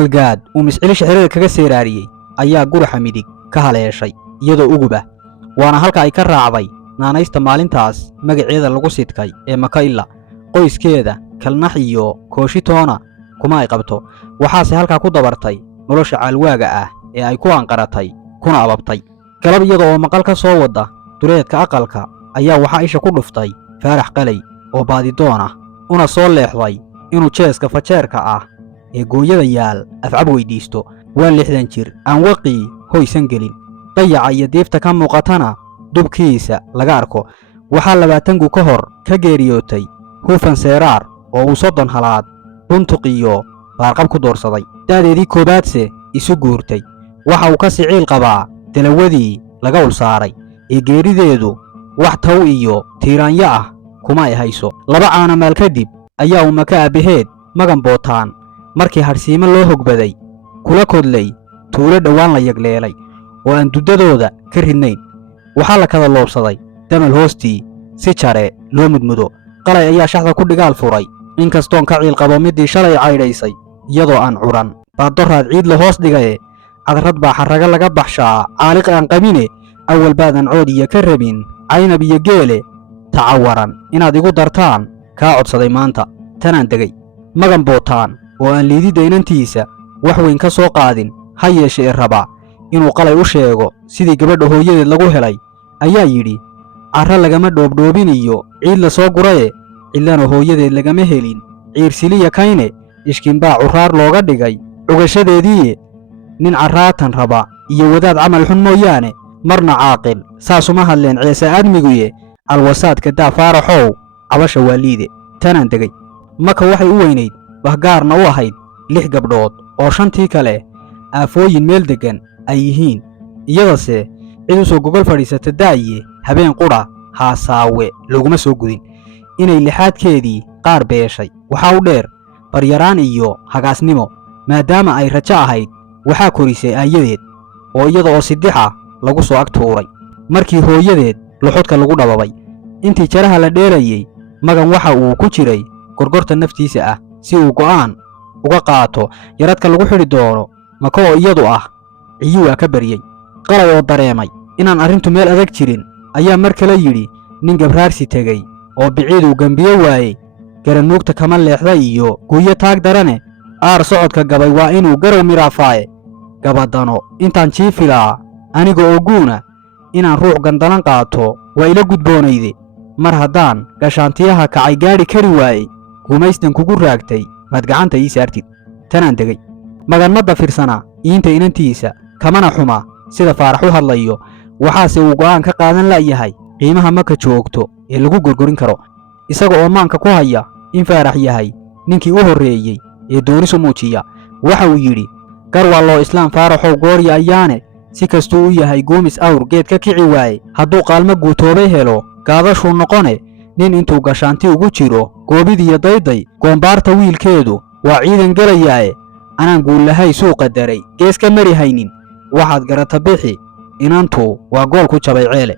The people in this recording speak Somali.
halgaad uu miscilisha xerada kaga seeraariyey ayaa guraxa midig ka haleeshay iyadoo uguba waana halka ay ka raacday naanaysta maalintaas magaceeda lagu sidkay ee Makaila qoyskeeda kalnax iyo kooshitoona kuma ay qabto waxaase halka ku dabartay nolosha caalwaaga ah ee ay ku anqaratay kuna ababtay galab iyadoo maqal ka soo wada duleedka aqalka ayaa waxa isha ku dhuftay Faarax Qalay oo baadi doona una soo leexday inuu jeeska fajeerka ah ee gooyada yaal afcab weydiisto waa 60 jir aan waqii hoysan gelin dayaca iyo deefta ka muuqatana dubkiisa laga arko waxa 20 ka hor ka geeriyootay hufan seeraar oo uu 30 halaad buntuqiyo baarqab ku doorsaday daadeedii koobaadse isu guurtay waxa uu ka siciil qabaa dalawadii laga ulsaaray ee geerideedu wax taw iyo tiiraanyo ah kuma ay hayso laba caana maal kadib ayaa uu Maka abaheed magan bootaan markii harsiimo loo hogbaday kula kodlay tuulo dhawaan la yagleelay oo aan dudadooda ka ridnayn waxa la kala loobsaday damal hoostii si jare loo mudmudo qalay ayaa shaxda ku dhigaal furay inkastoon ka ciil qabo midii shalay caydhaysay iyadoo aan curan baadoraad ciid la hoos dhigay adrad baa xaraga laga baxshaa caaliq aan qabine awal baadan coodiya ka rabin caynab iyo geele tacawaran inaad igu dartaan ka codsaday maanta tanaan degay magan bootaan oo aan liidida inantiisa wax weyn ka soo qaadin ha yeeshee raba inuu qalay u sheego sidii gabadha hooyadeed lagu helay ayaa yidhi carra lagama dhoobdhoobin iyo ciid la soo guraye cidlana hooyadeed lagama helin ciirsiliya kayne ishkiinbaa curaar looga dhigay cugashadeedii nin carraatan raba iyo wadaad camal xun mooyaane marna caaqil saasuma hadleen ceese aadmiguye alwasaadka daa faaraxow cabasha waaliide tanaan degay Maka waxay u weynayd bahgaarna u ahayd 6 gabdhood oo 5tii kale aafooyin meel degan ay yihiin iyadase cid u soo gogol fadhiisata daaye habeen qura haasaawe laguma soo gudin inay lixaadkeedii qaar beeshay waxa u dheer baryaraan iyo hagaasnimo maadaama ay rajo ahayd waxa korisay aayadeed oo iyada oo sidixa lagu soo agtuuray markii hooyadeed luxudka lagu dhababay intii jaraha la dheerayay magan waxa uu ku jiray gorgorta naftiisa ah si uu go'aan uga qaato yaradka lagu xiri doono Maka oo iyadu ah ciyuwa ka bariyay qalay oo dareemay inaan arintu meel adag jirin ayaa mar kale yiri nin gabraarsi tagay oo biciidu gambiyo waayay garanuugta kama leexday iyo guuyo taag darane aar socodka gabay waa inuu garow miraafaay gabadano intaan jiifilaa aniga oo guuna inaan ruux gandalan qaato waa ila gudboonayde mar haddaan gashaantiyaha kacay gaari kari waayay gumaystan kugu raagtay mad gacanta ii saartid tanaan degay magan madda firsana inta inantiisa kamana xuma sida Faarax u hadlayo waxaase uu go'aan ka qaadan la yahay qiimaha Maka joogto ee lagu gorgorin karo isaga oo maanka ku haya in Faarax yahay ninkii u horeeyay ee doonisu muujiya waxa uu yiri gar waa loo islaam Faaraxow gooriya ayaane si kastuu u yahay goomis awr geed ka kici waayay hadduu qaalmo guutoobay helo gaadashu noqone nin intuu gashaanti ugu jiro goobidiyo dayday goombaarta wiilkeedu waa ciidan galayaaye anaan guulahay suuqa daray gees ka mari haynin waxaad garata bixi inantu waa gool ku jabay ceele